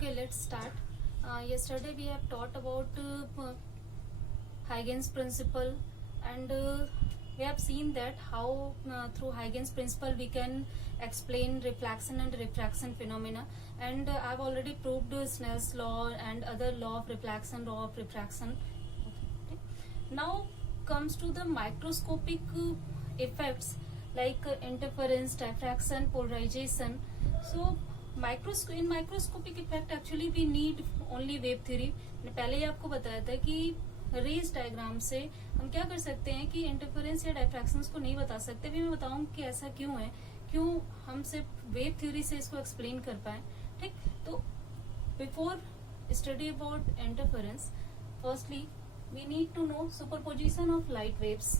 Okay, let's start. Yesterday we have taught about Huygens principle, and we have seen that how through Huygens principle we can explain reflection and refraction phenomena. And I've already proved Snell's law and other law of reflection, law of refraction. Okay. Now comes to the microscopic effects like interference, diffraction, polarization. So in microscopic effect actually we need only wave theory. पहले ही आपको बताया था कि raise diagram से हम क्या कर सकते हैं कि इंटरफेरेंस या डायफ्रैक्शंस को नहीं बता सकते. भी मैं बताऊं कि ऐसा क्यों है, क्यों हम सिर्फ वेव थ्योरी से इसको एक्सप्लेन कर पाए. ठीक, तो before study about interference, firstly we need to know superposition of light waves.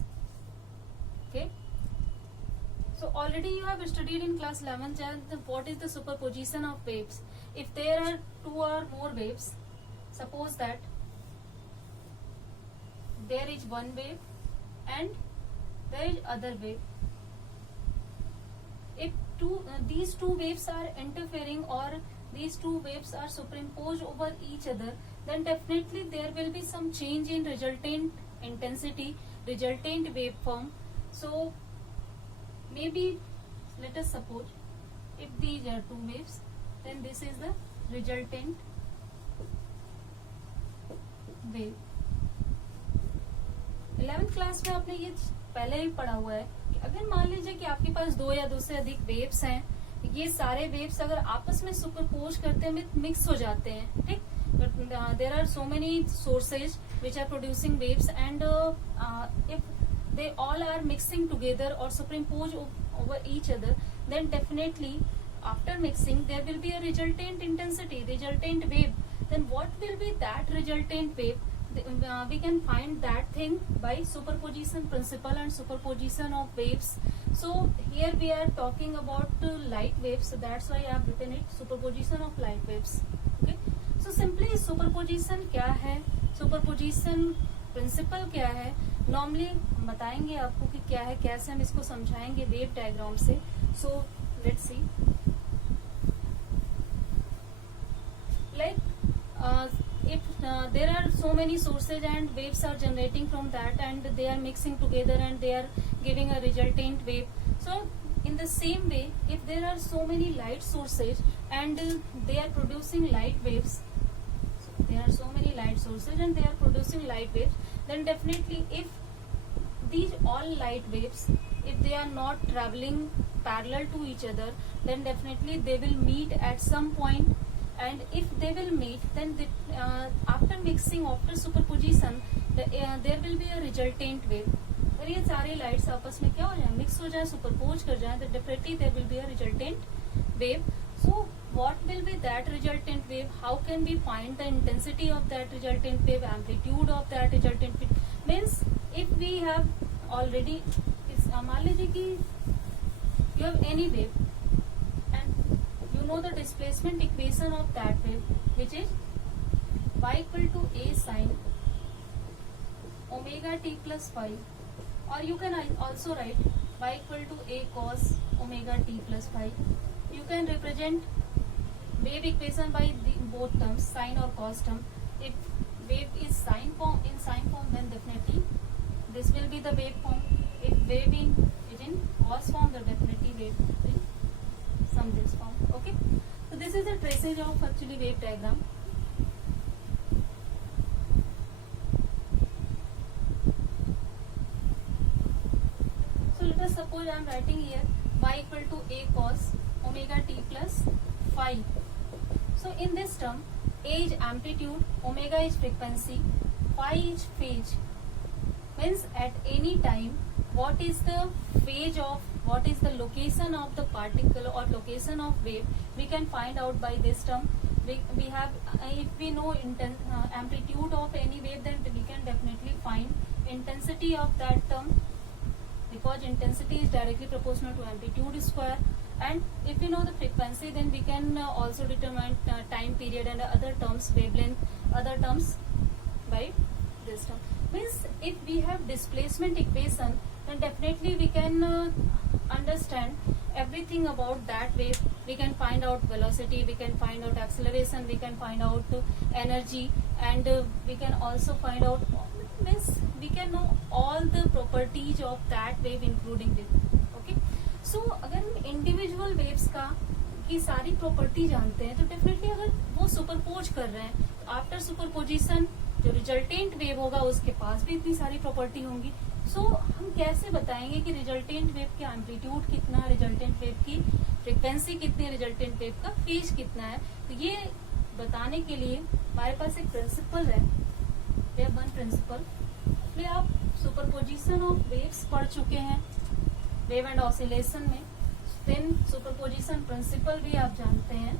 Okay, so already you have studied in class 11th what is the superposition of waves. If there are two or more waves, suppose that there is one wave and there is other wave. If these two waves are interfering or these two waves are superimposed over each other, then definitely there will be some change in resultant intensity, resultant waveform. So maybe let us suppose if these are two waves, then this is the resultant wave. 11th class में आपने ये पहले ही पढ़ा हुआ है कि अगर मान लीजिए कि आपके पास दो या दो से अधिक वेव्स हैं, ये सारे वेव्स अगर आपस में सुपरपोज करते हैं, मिक्स हो जाते हैं. ठीक, but there are so many sources which are producing waves, and if they all are mixing together or superimpose over each other, then definitely after mixing there will be a resultant intensity, resultant wave. Then what will be that resultant wave? We can find that thing by superposition principle and superposition of waves. So here we are talking about light waves, so that's why I have written it superposition of light waves. Okay, so simply superposition क्या है, superposition principle क्या है, normally हम बताएंगे आपको कि क्या है, कैसे हम इसको समझाएंगे वेव डायग्राम से. So let's see. Like if there are so many sources and waves are generating from that and they are mixing together and they are giving a resultant wave. So in the same way, if there are so many light sources and they are producing light waves, so there are so many light sources and they are producing light waves, then definitely if these all light waves, if they are not traveling parallel to each other, then definitely they will meet at some point. And if they will meet, then after mixing, after superposition, there will be a resultant wave. अगर ये सारे lights आपस में क्या हो जाए, mix हो जाए, सुपरपोज कर जाए, तो definitely there will be a resultant wave. So what will be that resultant wave? How can we find the intensity of that resultant wave, amplitude of that resultant wave? Means if we have already, मान लीजिए कि you have any wave and you know the displacement equation of that wave, which is y equal to a sin omega t plus phi, or you can also write y equal to a cos omega t plus phi. You can represent wave equation by both terms, sine or cos term. If wave is sine form, then definitely this will be the wave form. If wave is in cos form, then definitely wave will sum this form. Okay, so this is the traces of actually wave diagram. So let us suppose I am writing here y equal to a cos omega t plus phi. So in this term, a is amplitude, omega is frequency, phi is phase. Means at any time, what is the phase of, what is the location of the particle or location of wave, we can find out by this term. We have, if we know amplitude of any wave, then we can definitely find intensity of that term, because intensity is directly proportional to amplitude square. And if we know the frequency, then we can also determine time period and other terms, wavelength, other terms by this term. Means if we have displacement equation, then definitely we can understand everything about that wave, we can find out velocity, we can find out acceleration, we can find out energy, and we can also find out, means we can know all the properties of that wave including it. Okay, so अगर हम individual waves की सारी property जानते हैं तो definitely अगर वो superpose कर रहे हैं तो आफ्टर सुपरपोजिशन जो रिजल्टेंट वेव होगा उसके पास भी इतनी सारी प्रॉपर्टी होंगी. सो हम कैसे बताएंगे कि रिजल्टेंट वेव का एम्पलीट्यूड कितना, रिजल्टेंट वेव की फ्रिक्वेंसी कितनी है, रिजल्टेंट वेव का फेज कितना है. तो ये बताने के लिए हमारे पास एक प्रिंसिपल है, वेव वन प्रिंसिपल. इसलिए आप सुपरपोजिशन ऑफ वेव्स पढ़ चुके हैं वेव एंड ऑसिलेशन में. देन सुपरपोजिशन प्रिंसिपल भी आप जानते हैं.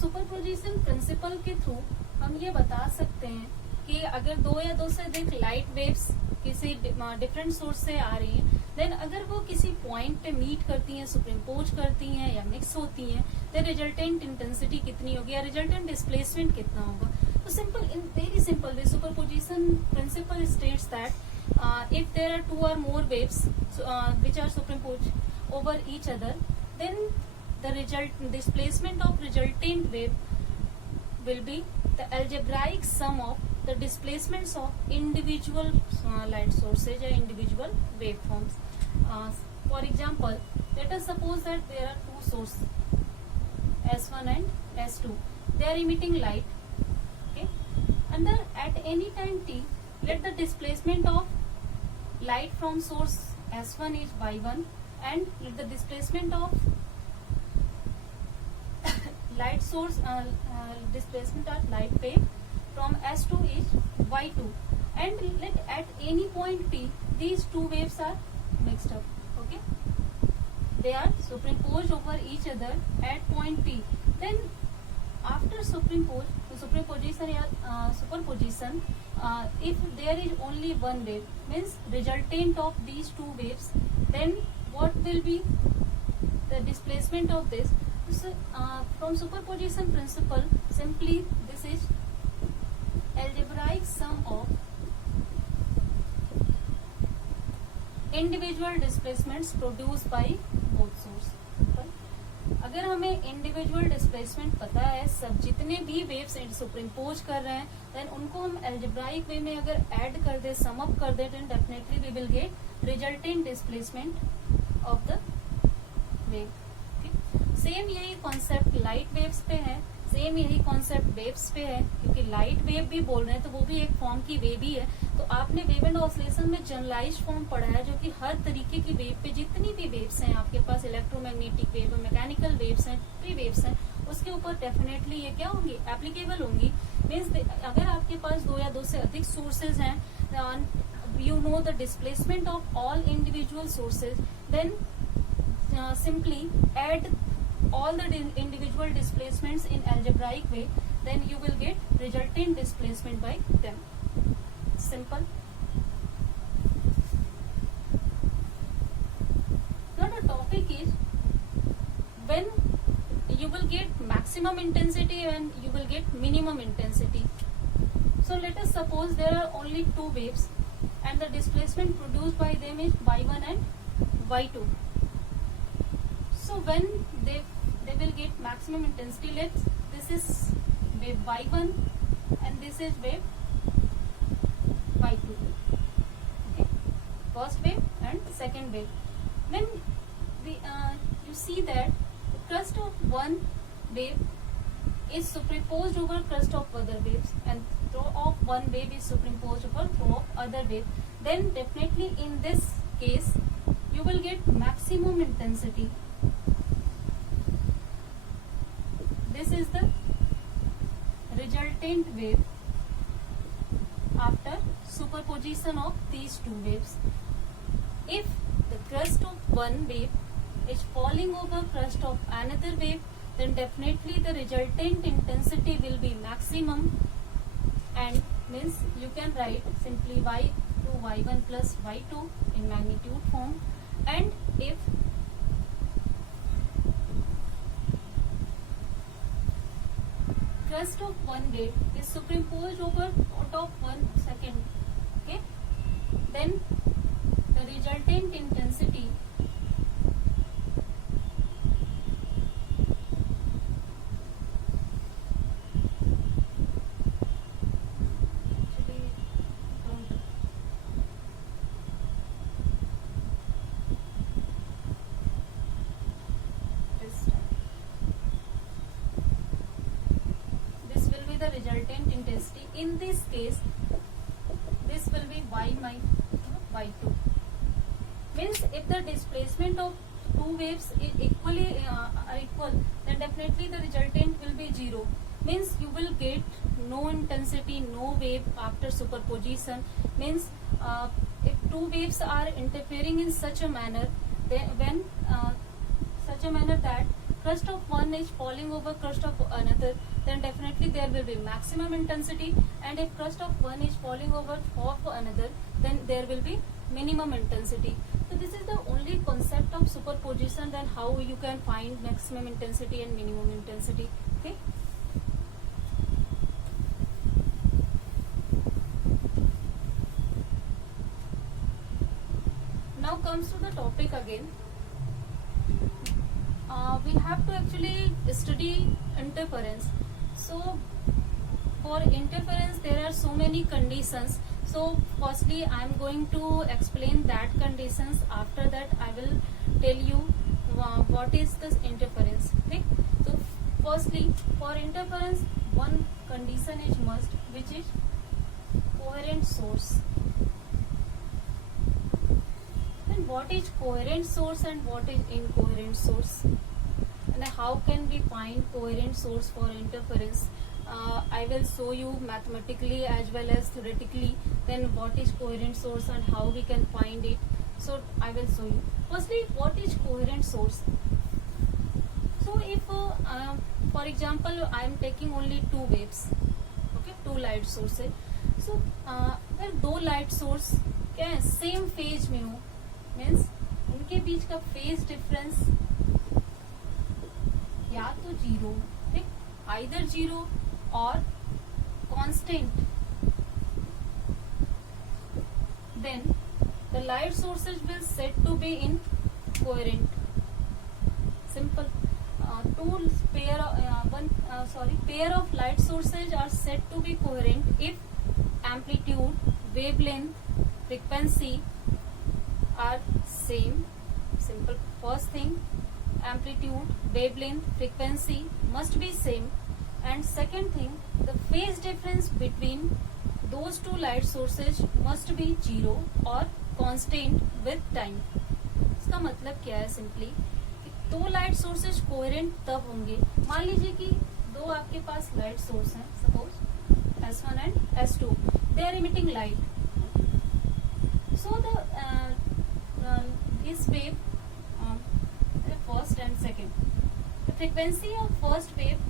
सुपरपोजिशन प्रिंसिपल के थ्रू हम ये बता सकते हैं कि अगर दो या दो से अधिक लाइट वेव्स किसी डिफरेंट सोर्स से आ रही हैं, देन अगर वो किसी पॉइंट पे मीट करती हैं, सुपरइम्पोज करती हैं या मिक्स होती हैं, देन रिजल्टेंट इंटेंसिटी कितनी होगी या रिजल्टेंट डिस्प्लेसमेंट कितना होगा. तो simple, in very simple way superposition principle states that if there are two or more waves which are superimposed over each other, then the displacement of resultant wave will be the algebraic sum of the displacements of individual light sources or individual waveforms. For example, let us suppose that there are two sources S1 and S2. They are emitting light. Okay, and then at any time t, let the displacement of light from source S1 is y1 and let the displacement of light source displacement of light wave from S2 is y2, and let at any point p these two waves are mixed up. Okay, they are superimposed over each other at point p. Then after superposition if there is only one wave, means resultant of these two waves, then what will be the displacement of this? So, from superposition principle, simply this is algebraic sum of individual displacements produced by both source. अगर हमें individual displacement पता है, सब जितने भी waves superimpose कर रहे हैं, देन उनको हम एल्जेब्राइक वे में अगर ऐड कर दे, सम अप कर दे, then definitely we will get resultant displacement of the wave. Same यही कॉन्सेप्ट लाइट वेव्स पे है, सेम यही कॉन्सेप्ट वेव्स पे है, क्योंकि लाइट वेव भी बोल रहे हैं तो वो भी एक फॉर्म की वेव ही है. तो आपने वेव एंड ऑसिलेशन में जनरलाइज्ड फॉर्म पढ़ा है, जो कि हर तरीके की वेव पे जितनी भी वेव्स हैं आपके पास, इलेक्ट्रोमैग्नेटिक वेव, मैकेनिकल वेव्स हैं, फ्री वेव्स हैं, उसके ऊपर डेफिनेटली ये क्या होंगी, एप्लीकेबल होंगी. मीन्स अगर आपके पास दो या दो से अधिक सोर्सेज हैं, you know the displacement of all individual sources, then simply add all the individual displacements in algebraic way, then you will get resultant displacement by them. Simple. Now the topic is when you will get maximum intensity and you will get minimum intensity. So let us suppose there are only two waves and the displacement produced by them is y1 and y2. So when they will get maximum intensity, this is wave y1 and this is wave y2. Okay, first wave and second wave. Then you see that the crest of one wave is superimposed over crest of other waves, and throw of one wave is superimposed over throw of other wave. Then definitely in this case you will get maximum intensity. This is the resultant wave after superposition of these two waves. If the crest of one wave is falling over crest of another wave, then definitely the resultant intensity will be maximum, and means you can write simply y2 y1 plus y2 in magnitude form. And if crest of one wave is superimposed over that of one second, okay, then the resultant intensity the resultant intensity. In this case, this will be y2. Means if the displacement of two waves is are equal, then definitely the resultant will be 0. Means you will get no intensity, no wave after superposition. Means if two waves are interfering in such a manner, such a manner that crust of one is falling over crust of another, then definitely there will be maximum intensity, and if crust of one is falling over of another, then there will be minimum intensity. So this is the only concept of superposition, then how you can find maximum intensity and minimum intensity. Okay. Now comes to the topic again. We have to actually study interference. So for interference there are so many conditions. So firstly I am going to explain that conditions. After that I will tell you what is this interference. Okay. So firstly, for interference one condition is must, which is coherent source. And what is coherent source and what is incoherent source? And how can we find coherent source for interference? I will show you mathematically as well as theoretically then what is coherent source and how we can find it. So I will show you. Firstly, what is coherent source? So if for example I am taking only two waves, okay, two light sources. So अगर दो light source क्या है same phase में हो, means उनके बीच का phase difference या तो जीरो, ठीक, आइदर जीरो और constant, then the light sources will said to be in coherent. Simple. Pair of light sources are said to be coherent if amplitude, wavelength, frequency are same. Simple. First thing, amplitude, wavelength, frequency must be same, and second thing, the phase difference between those two light sources must be zero or constant with time. इसका मतलब क्या है? Simply दो light sources coherent तब होंगे, मान लीजिए कि दो आपके पास लाइट सोर्स हैं, suppose S1 and S2, they are emitting light. So this wave, first and second, the frequency of first wave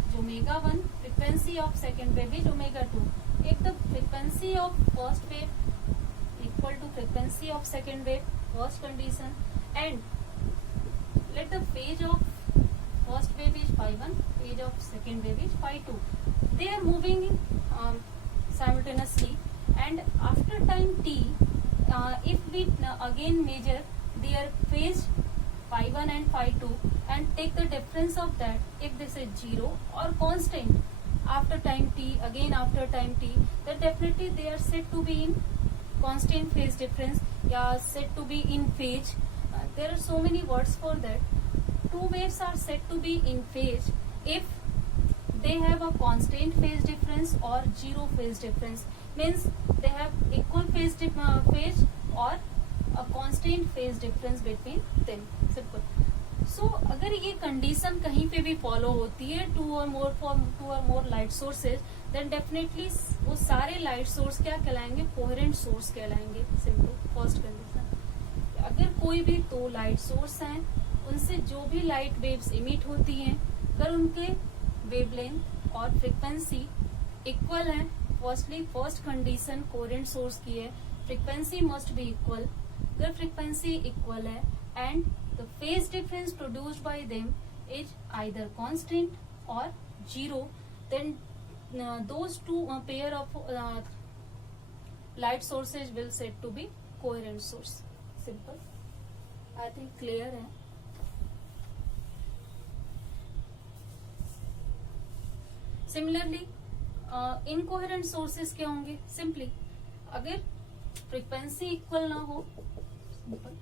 is omega 1, frequency of second wave is omega 2. If the frequency of first wave equal to frequency of second wave, first condition, and let the phase of first wave is phi 1, phase of second wave is phi 2. They are moving simultaneously, and after time t, if we again measure their phase phi 1 and phi 2 and take the difference of that, if this is 0 or constant after time t, again after time t, then definitely they are said to be in constant phase difference, said to be in phase. There are so many words for that. Two waves are said to be in phase if they have a constant phase difference or zero phase difference, means they have equal phase or a constant phase difference between them. Simple. So अगर ये condition कहीं पे भी follow होती है, two और more light sources, then definitely वो सारे लाइट सोर्स क्या कहलाएंगे? कोहेरेंट सोर्स कहलाएंगे. सिंपल. फर्स्ट कंडीशन, अगर कोई भी दो लाइट सोर्स हैं, उनसे जो भी लाइट वेव्स इमिट होती हैं, अगर उनके वेवलेंथ और फ्रीक्वेंसी इक्वल है, फर्स्ट कंडीशन कोहेरेंट सोर्स की है, फ्रीक्वेंसी मस्ट बी इक्वल. अगर फ्रीक्वेंसी इक्वल है and the phase difference produced by them is either constant or zero, then those two pair of light sources will said to be incoherent source. Simple, I think clear है. Similarly incoherent sources क्या होंगे? Simply अगर frequency equal ना हो, simple,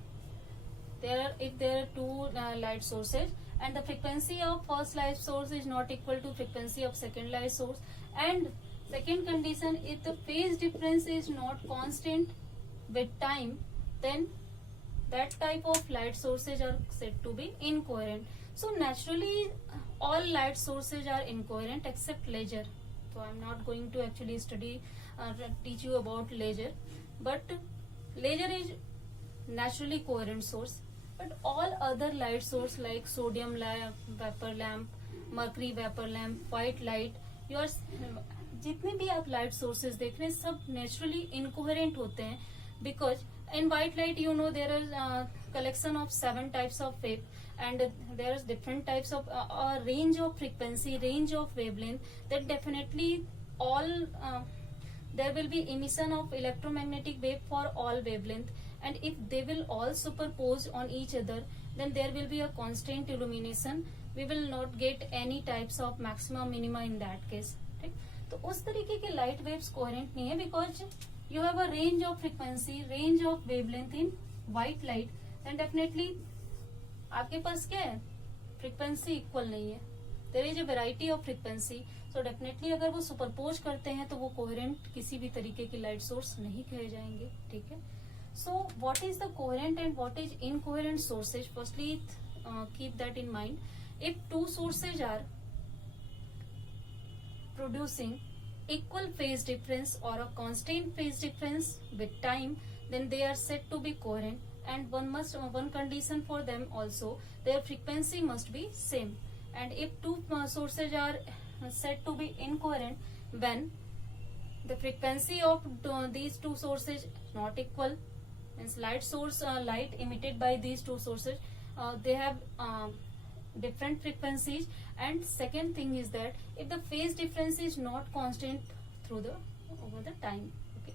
if there are two light sources and the frequency of first light source is not equal to frequency of second light source, and second condition, if the phase difference is not constant with time, then that type of light sources are said to be incoherent. So naturally all light sources are incoherent except laser. So I am not going to actually teach you about laser, but laser is naturally coherent source. But all other light source like sodium lamp, vapor lamp, mercury vapor lamp, white light, your जितने भी आप light sources देख रहे हैं सब naturally incoherent होते हैं. Because in white light, you know, there is collection of 7 types of wave, and there is different types of range of frequency, range of wavelength. That definitely all there will be emission of electromagnetic wave for all wavelength, and if they will all superpose on each other, then there will be a constant illumination. We will not get any types of maxima minima in that case. ठीक, तो उस तरीके के light waves coherent नहीं है, because you have a range of frequency, range of wavelength in white light, then definitely आपके पास क्या है, फ्रीक्वेंसी इक्वल नहीं है. there is a variety of frequency, so definitely अगर वो सुपरपोज करते हैं तो वो कोहेरेंट किसी भी तरीके की लाइट सोर्स नहीं कहे जाएंगे. ठीक है. so what is the coherent and what is incoherent sources? firstly keep that in mind. if two sources are producing equal phase difference or a constant phase difference with time, then they are said to be coherent, and one condition for them also, their frequency must be same. And if two sources are said to be incoherent when the frequency of these two sources not equal, means light source light emitted by these two sources they have different frequencies, and second thing is that if the phase difference is not constant through the over the time. Okay.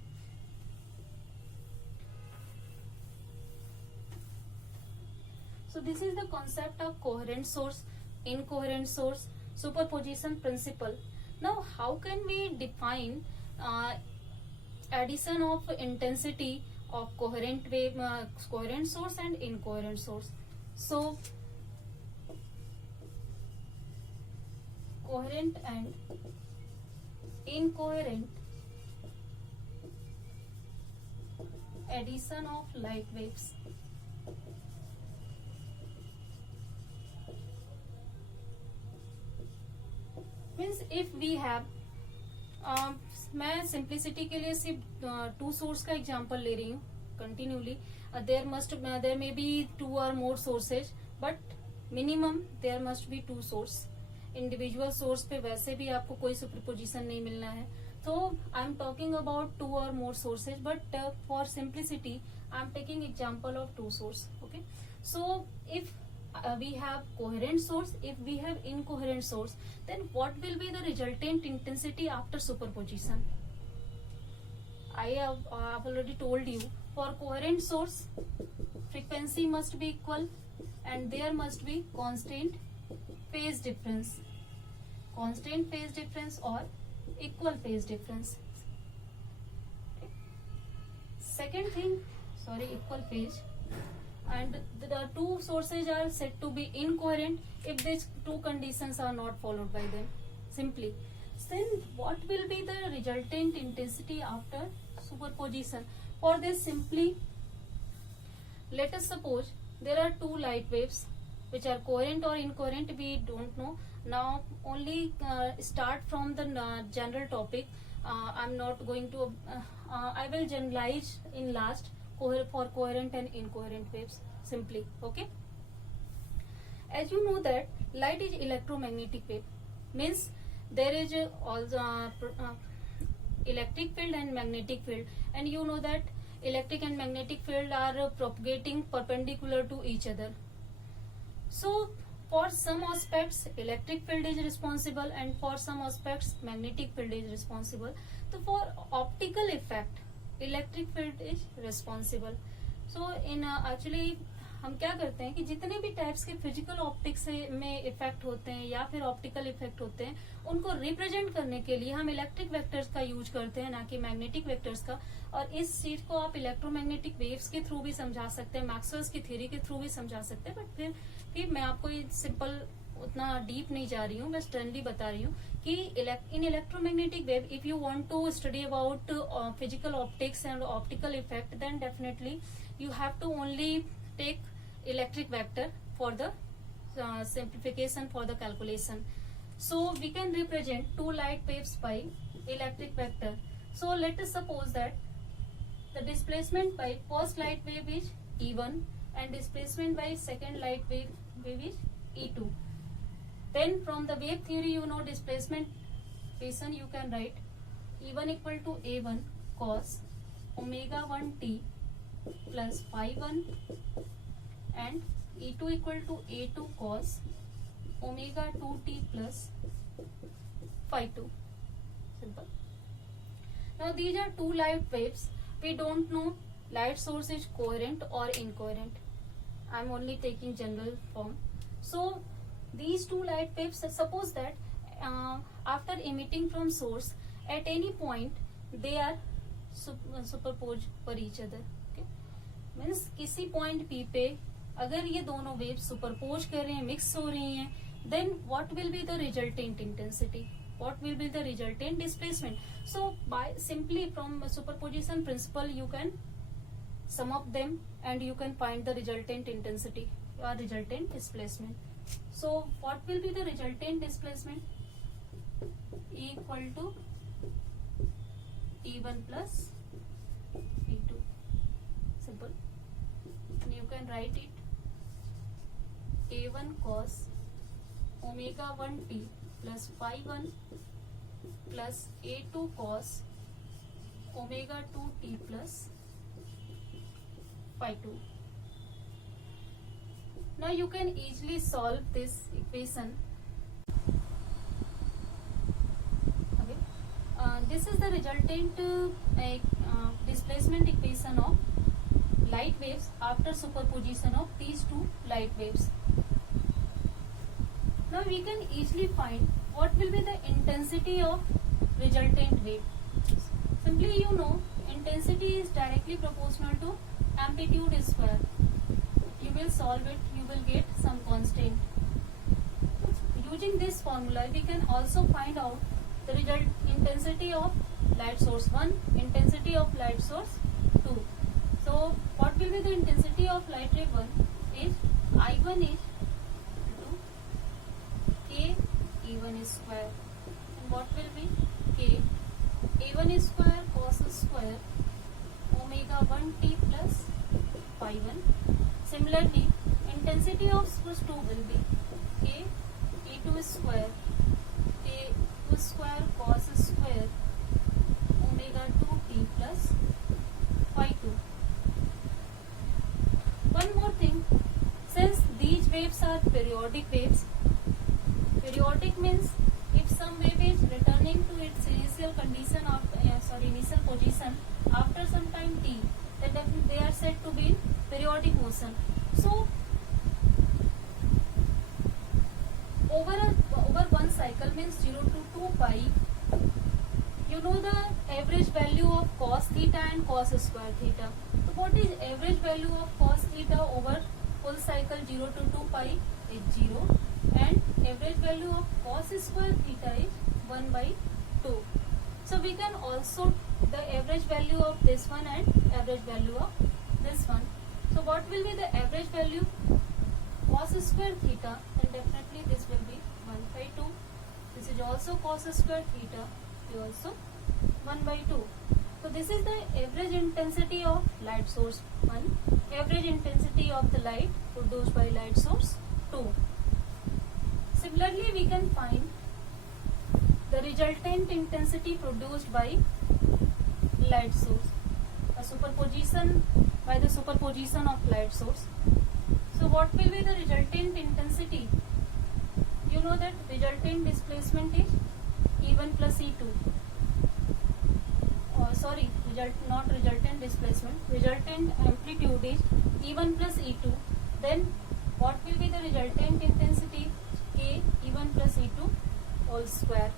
So this is the concept of coherent source, incoherent source, superposition principle. Now how can we define addition of intensity of coherent wave, coherent source and incoherent source? So coherent and incoherent addition of light waves. Means if we have मैं simplicity के लिए सिर्फ to source का example ले रही हूँ continuously. There may be 2 or more sources, but minimum there must be 2 source. Individual source पे वैसे भी आपको कोई सुपरपोजिशन नहीं मिलना है. तो I am talking about 2 or more sources, but for simplicity I am taking example of 2 source. Okay. So if we have coherent source, if we have incoherent source, then what will be the resultant intensity after superposition? I have already told you, for coherent source frequency must be equal and there must be constant phase difference, constant phase difference or equal phase difference. Second thing, equal phase, and the two sources are said to be incoherent if these two conditions are not followed by them. Simply, then what will be the resultant intensity after superposition? For this, simply let us suppose there are two light waves which are coherent or incoherent, we don't know. Now only start from the general topic. I'm not going to I will generalize in last for coherent and incoherent waves simply. Okay. As you know that light is electromagnetic wave, means there is also electric field and magnetic field, and you know that electric and magnetic field are propagating perpendicular to each other. So for some aspects electric field is responsible and for some aspects magnetic field is responsible. So for optical effect electric field is responsible. So in actually हम क्या करते हैं कि जितने भी types के physical optics में effect होते हैं या फिर ऑप्टिकल इफेक्ट होते हैं, उनको रिप्रेजेंट करने के लिए हम इलेक्ट्रिक वेक्टर्स का यूज करते हैं, ना कि मैग्नेटिक वेक्टर्स का. और इस चीज को आप इलेक्ट्रोमैग्नेटिक वेव्स के थ्रू भी समझा सकते हैं, मैक्सवेल्स की थ्योरी के थ्रू भी समझा सकते हैं. बट फिर मैं आपको ये सिंपल उतना डीप नहीं जा रही हूँ, बस टर्नली बता रही हूँ कि in electromagnetic wave if you want to study about physical optics and optical effect, then definitely you have to only take electric vector for the simplification for the calculation. So we can represent two light waves by electric vector. So let us suppose that the displacement by first light wave is E1 and displacement by second light wave is E2. Then from the wave theory, you know displacement equation, you can write E1 equal to A1 cos omega 1 t plus phi 1 and E2 equal to A2 cos omega 2 t plus phi 2. Simple. Now these are two light waves. We don't know light source is coherent or incoherent. I am only taking general form. So these two light waves, suppose that after emitting from source at any point they are superposed for each other. Means किसी point P पे अगर ये दोनों wave superpose कर रहे हैं, mix हो रही हैं, then what will be the resultant intensity, what will be the resultant displacement. So by simply from superposition principle you can sum up them and you can find the resultant intensity और resultant displacement. So what will be the resultant displacement, equal to E1 plus E2. Simple. You can write it A1 cos omega 1 t plus phi 1 plus A2 cos omega 2 t plus phi 2. Now you can easily solve this equation. Okay. This is the resultant displacement equation of light waves after superposition of these two light waves. Now we can easily find what will be the intensity of resultant wave. Simply you know intensity is directly proportional to amplitude square. You will solve it, you will get some constant. Using this formula we can also find out the result intensity of light source 1, intensity of light source 2. So what will be the intensity of light ray 1 is I1 is equal to K E1 square, and what will be K A1 square cos square omega 1 t plus phi 1. Similarly, intensity of source 2 will be K E2 square K2 square cos square omega 2 t plus phi 2. One more thing, since these waves are periodic waves, periodic means if some wave is returning to its initial condition of initial position after some time t, then they are said to be in periodic motion. So over one cycle means 0 to 2 pi, you know the average value of cos theta and cos square theta. So what is average value of cos theta over full cycle 0 to 2 pi is 0, and average value of cos square theta is 1 by 2. So we can also the average value of this one and average value of this one. So what will be the average value cos square theta, then definitely this will be 1 by 2. This is also cos square theta, is also 1 by 2. So this is the average intensity of light source 1, average intensity of the light produced by light source 2. Similarly, we can find the resultant intensity produced by light source, by the superposition of light source. So what will be the resultant intensity? You know that resultant displacement is E1 plus E2, sorry, not resultant displacement, resultant amplitude is E1 plus E2, then what will be the resultant intensity? K E1 plus E2 whole square.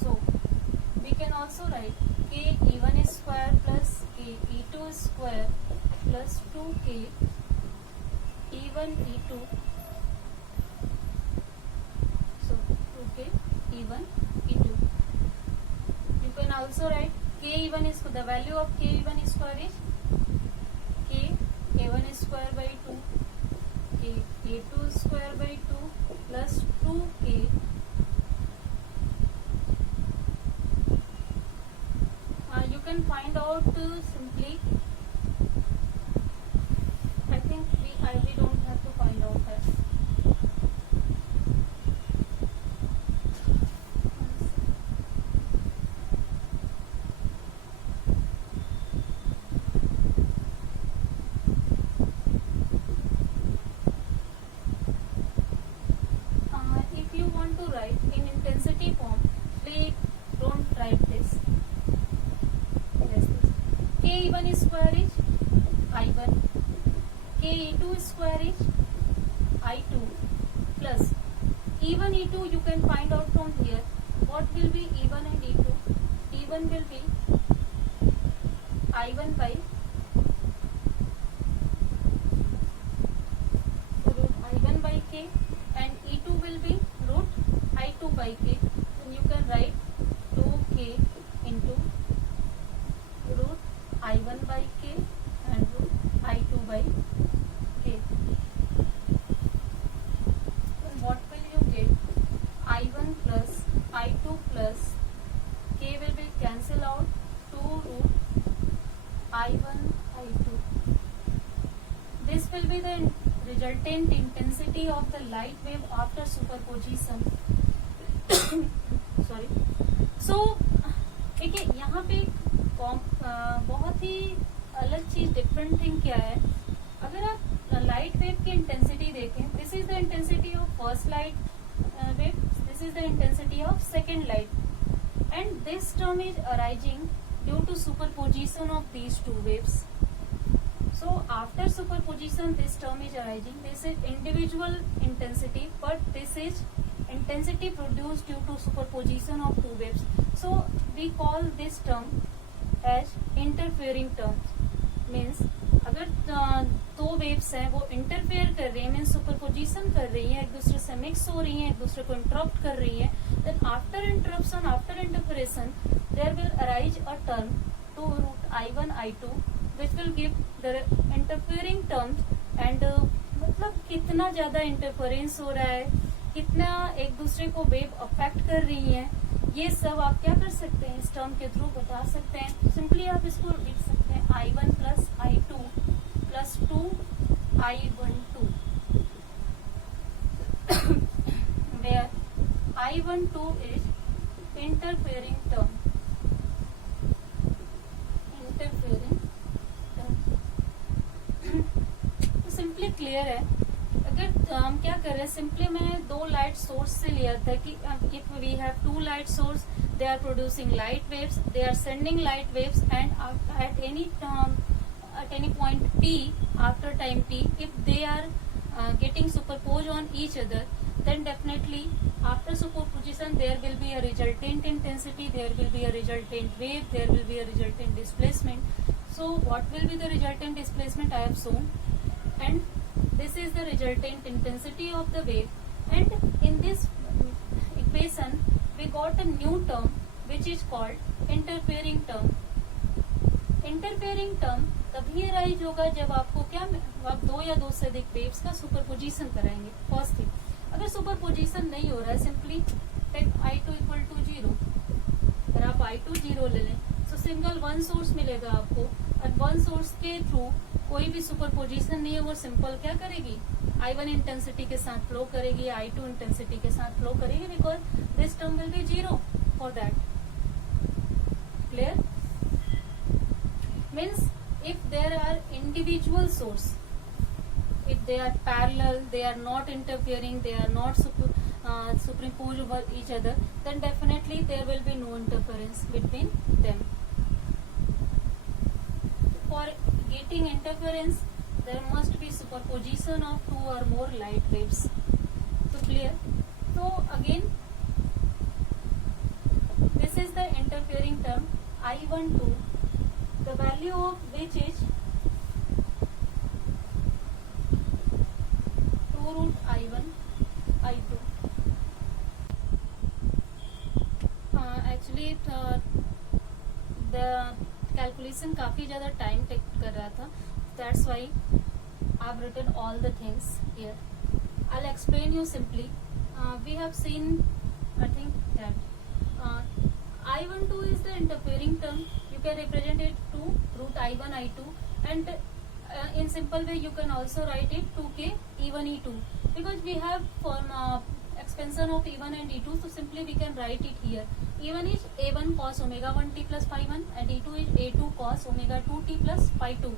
So we can also write K E1 square plus K E2 square plus 2K E1 E2. So 2K E1 E2. You can also write K E1 is the value of K E1 square is K A1 square by 2 K A2 square by 2 plus 2K you can find out simply. I think we don't have to find out that. If you want to write in intensity form, please don't write this. K1 square is I1, K2 square is I2 plus E1 E2 you can find out from here. What will be E1 and E2? E1 will be I1 by root I1 by K and E2 will be root I2 by K. Then you can write 2K into root I1 by K and root I2 by K. Then what will you get? I1 plus I2 plus K will be cancel out 2 root I1 I2. This will be the resultant intensity of the light wave after superposition. Sorry. So देखिए यहाँ पे बहुत ही अलग चीज different thing क्या है. अगर आप लाइट वेव की इंटेंसिटी देखें, this is the intensity of first light wave, this is the intensity of second light, and this term is arising due to superposition of these two waves. So after superposition this term is arising. This is individual intensity, but this is intensity produced due to superposition of two waves. So we call this term as interfering terms. Means अगर दो waves हैं वो interfere कर रही है, means superposition कर रही है, एक दूसरे से मिक्स हो रही है, एक दूसरे को इंटरप्ट कर रही है, then after interruption, after interference, there will arise a term to root I1 I2 which will give the interfering terms. and मतलब कितना ज्यादा इंटरफेरेंस हो रहा है, कितना एक दूसरे को वेव अफेक्ट कर रही है, ये सब आप क्या कर सकते हैं, इस टर्म के थ्रू बता सकते हैं. सिंपली आप इसको लिख सकते हैं I1 plus I2 plus 2 I12 where I12 is interfering term. तो सिंपली क्लियर है. अगर हम क्या कर रहे हैं, सिंपली मैंने दो लाइट सोर्स से लिया था कि if we have two light source, they are producing light waves, they are sending light waves, and at any point t after time t, if they are getting superposed on each other, then definitely after superposition there will be a resultant intensity, there will be a resultant wave, there will be a resultant displacement. So what will be the resultant displacement I have shown, and this is the resultant intensity of the wave. And in this equation we got a new term which is called interfering term. Interfering term तभी arise होगा जब आपको क्या, आप दो या दो से अधिक वेव्स का सुपरपोजिशन कराएंगे. फर्स्ट थिंग, अगर सुपरपोजिशन नहीं हो रहा है, simply take I2 equal to 0. अगर आप I2 0 ले लें तो सिंगल वन सोर्स मिलेगा आपको, और वन सोर्स के थ्रू कोई भी सुपरपोजिशन नहीं है, वो सिंपल क्या करेगी, I1 इंटेंसिटी के साथ फ्लो करेगी, I2 इंटेंसिटी के साथ फ्लो करेगी, because this term will be 0 for that. Clear? Means if there are individual source, if they are parallel, they are not interfering, they are not superimpose over each other, then definitely there will be no interference between them. For getting interference, there must be superposition of two or more light waves. So clear? So again, this is the interfering term I12, the value of which is 2 root I1 I2. Actually the calculation काफी ज़्यादा time take कर रहा था. That's why I've written all the things here. I'll explain you simply. We have seen, I think that I12 is the interfering term. You can represent it to root I1 I2, and in simple way you can also write it 2k E1 E2, because we have expansion of E1 and E2, so simply we can write it here. E1 is A1 cos omega 1 t plus phi 1, and E2 is A2 cos omega 2 t plus phi 2.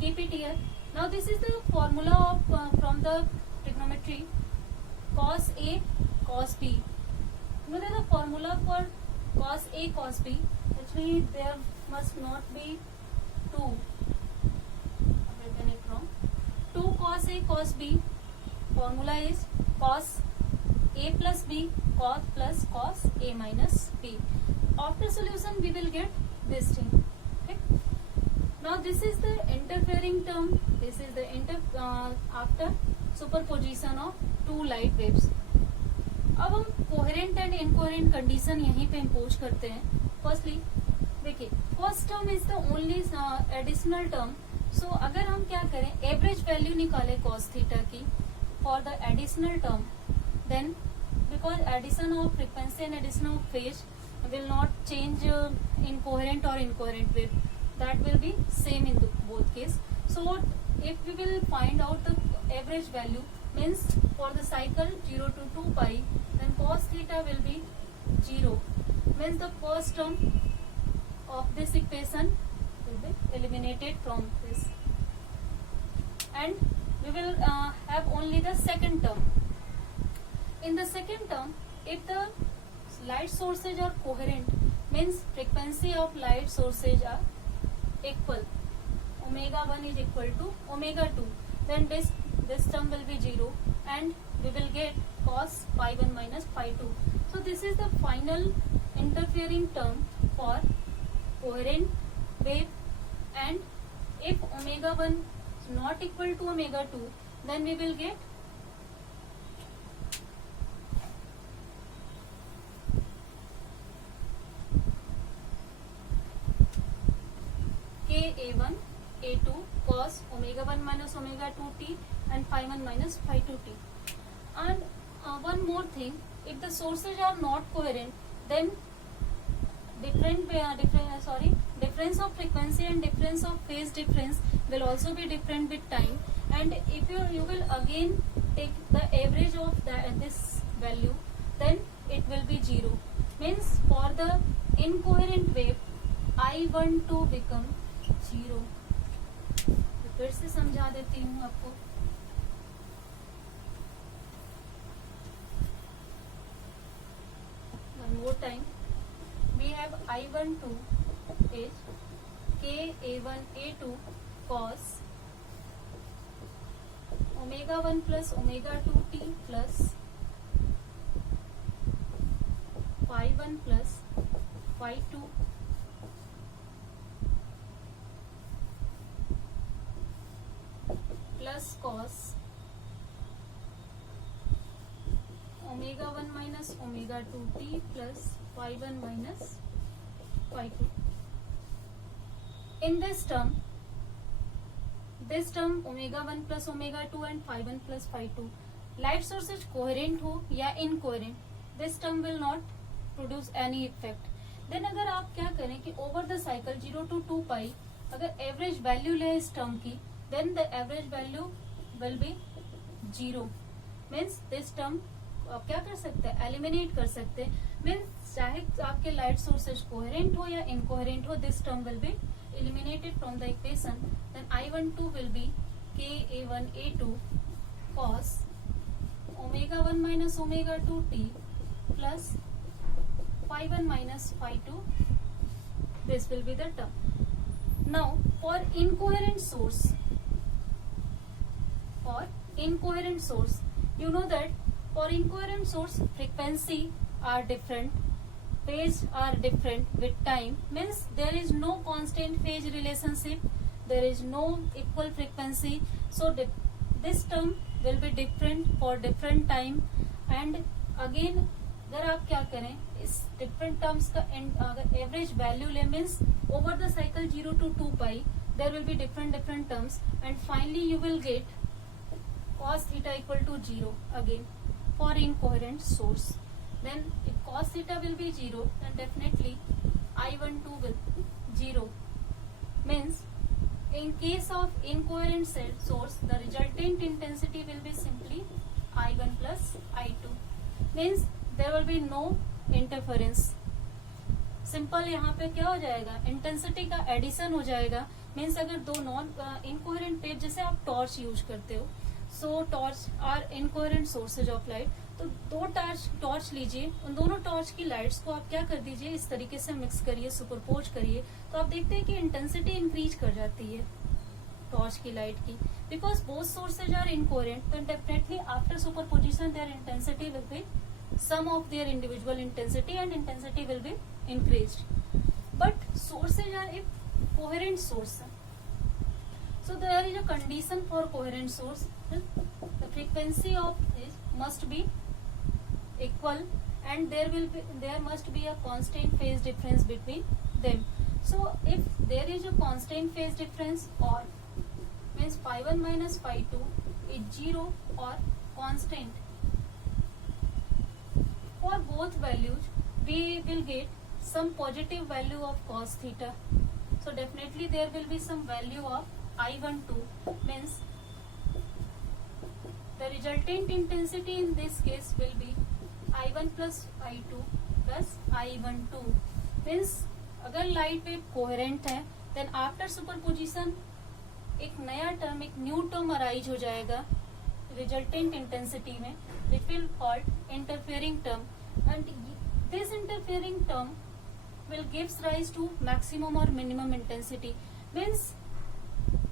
Keep it here. Now this is the formula of from the trigonometry, cos A cos B. You know the formula for cos A cos B. Actually there must not be 2. I've written it wrong. 2 cos A cos B. Formula is cos A plus B cos plus cos A minus B. After solution we will get this thing. Okay. Now this is the interfering term. This is the after superposition of two light waves. अब हम coherent and incoherent condition यहीं पे impose करते हैं. Firstly देखिए, first term is the only additional term. So अगर हम क्या करें, एवरेज वैल्यू निकाले कॉस थीटा की for the additional term, then because addition of frequency and addition of phase will not change in coherent or incoherent wave. That will be same in both case. So if we will find out the average value, means for the cycle 0 to 2 pi, then cos theta will be 0. Means the first term of this equation will be eliminated from this, and we will have only the second term. In the second term, if the light sources are coherent, means frequency of light sources are equal, omega 1 is equal to omega 2, then this term will be 0, and we will get cos phi 1 minus phi 2. So this is the final interfering term for coherent wave, and if omega 1 is not equal to omega 2, then we will get A1 A2 cos omega 1 minus omega 2 t and phi 1 minus phi 2 t. And one more thing, if the sources are not coherent, then difference of frequency and difference of phase difference will also be different with time. And if you will again take the average of this value, then it will be 0. Means for the incoherent wave, I12 become 0. फिर से समझा देती हूँ आपको. One more time. We have I12 is k A1 A2 cos omega 1 plus omega 2 t plus phi 1 plus phi 2 plus cos omega 1 minus omega 2 t plus phi 1 minus phi 2. In this term omega 1 plus omega 2 and phi 1 plus phi 2, light sources coherent हो या incoherent, this term will not produce any effect. Then अगर आप क्या करें कि over the cycle 0 to 2 pi अगर average value ले इस term की, then the average value will be 0. Means this term आप क्या कर सकते हैं, एलिमिनेट कर सकते हैं. मीन्स चाहे आपके लाइट सोर्सेज कोहेरेंट हो या इनकोहेरेंट हो, this term will be eliminated from the equation. Then I12 will be k A1 A2 cos omega 1 minus omega 2 t plus phi 1 minus phi 2. This will be the term. Now for incoherent source, you know that for incoherent source frequency are different, phase are different with time, means there is no constant phase relationship, there is no equal frequency. So this term will be different for different time. And again अगर आप क्या करें इस different terms का अगर average value ले means over the cycle 0 to 2 pi there will be different terms and finally you will get cos theta equal to 0 again for incoherent source. Then if cos theta will be 0 then definitely I12 will 0, means in case of incoherent source the resultant intensity will be simply I1 plus I2, means there will be no interference. Simple यहाँ पे क्या हो जाएगा, intensity का addition हो जाएगा. Means अगर दो नॉन इनकोहेरेंट वेव, जैसे आप टॉर्च यूज करते हो, so torch are incoherent sources of light, तो दो टॉर्च लीजिए, उन दोनों टॉर्च की लाइट्स को आप क्या कर दीजिए, इस तरीके से मिक्स करिए, सुपरपोज करिए, तो आप देखते हैं कि इंटेंसिटी इंक्रीज कर जाती है टॉर्च की लाइट की. Because both sources are incoherent, तो definitely after superposition their intensity will be sum of their individual intensity and intensity will be increased. But sources are a coherent source. So there is a condition for coherent source. The frequency of this must be equal and there must be a constant phase difference between them. So if there is a constant phase difference, or means phi 1 minus phi 2 is 0 or constant, for both values we will get some positive value of cos theta. So definitely there will be some value of I12, means the resultant intensity in this case will be I1 plus I2 plus I12. means अगर light wave coherent है then after superposition एक नया term, एक new term arise हो जाएगा resultant intensity में, which will called interfering term, and this interfering term will gives rise to maximum or minimum intensity. means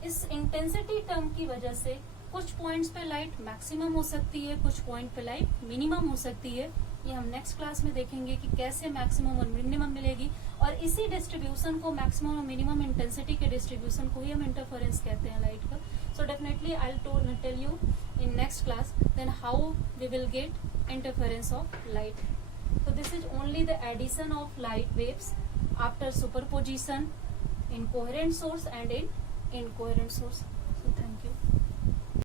इस intensity term की वजह से कुछ पॉइंट्स पे लाइट मैक्सिमम हो सकती है, कुछ पॉइंट पे लाइट मिनिमम हो सकती है. ये हम नेक्स्ट क्लास में देखेंगे कि कैसे मैक्सिमम और मिनिमम मिलेगी, और इसी डिस्ट्रीब्यूशन को, मैक्सिमम और मिनिमम इंटेंसिटी के डिस्ट्रीब्यूशन को ही हम इंटरफेरेंस कहते हैं लाइट का. So definitely I will tell you in next class then how we will get interference of light. So this is only the addition of light waves after superposition in coherent source and in incoherent source. So thank you.